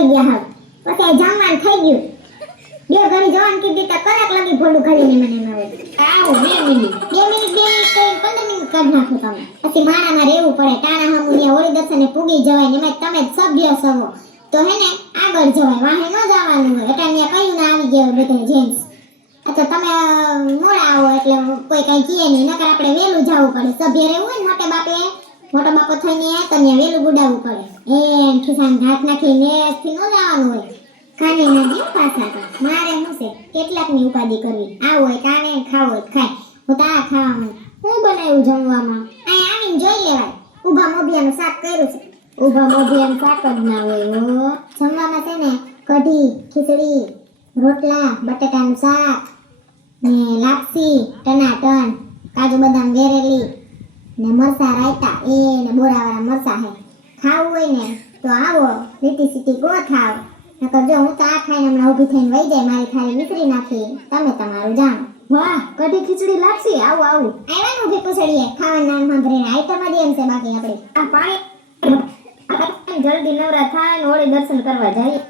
પડી ગયા હવે પછી જમવાનું થઈ ગયું બે ઘડી જવાનું કીધી તો કલાક લાગી ભોડું ખાલીને મને ન હોય આવો 2 મિનિટ 2 મિનિટ કઈ 15 મિનિટ કાઢ નાખો તમે પછી માણામાં રહેવું પડે ટાણા હમુ ને હોળી દર્શને પૂગી જવાય ને એમાં તમે જ સભ્ય છો તો હે ને આગળ જવાય વાહે ન જવાનું હોય એટલે મેં કહ્યું ને આવી ગયા બધા જેન્ટ્સ આ તો તમે મોડા આવો એટલે કોઈ કઈ કહે નહીં નકર આપણે વેલું જવું પડે સભ્ય રહેવું હોય ને મોટો બાપો થઈને તો ત્યાં વેલું ગુડાવવું પડે એમ ખિસ્સામાં હાથ નાખીને થી ન જવાનું હોય કાને ના જીવ પાછા તો મારે શું છે કેટલાકની ઉપાધિ કરવી આવું હોય કાને ખાવું હોય ખાય હું તો આ ખાવામાં હું બનાવ્યું જમવામાં અહીં આવીને જોઈ લેવાય ઊભા મોભિયાનું શાક કર્યું છે ઊભા મોભિયાનું શાક જ ના હોય હો જમવામાં છે ને કઢી ખીચડી રોટલા બટાટાનું શાક ને લાપસી ટનાટન કાજુ બદામ વેરેલી ને મરસા રાયતા એ ને બોરાવાળા મરસા હે ખાવું હોય ને તો આવો લીટી સીટી ગો ખાવ નકર જો હું તો આ ખાઈને હમણાં ઊભી થઈને વહી જાય મારી થાળી વિસરી નાખી તમે તમારું જાણો વાહ કઢી ખીચડી લાગશે આવું આવ્યા ઊભી પૂછડીએ ખાવાનું નામ સાંભળીને આઈટમ જ એમ છે બાકી આપણે આ પાણી જલ્દી નવરા થાય ને હોળી દર્શન કરવા જાય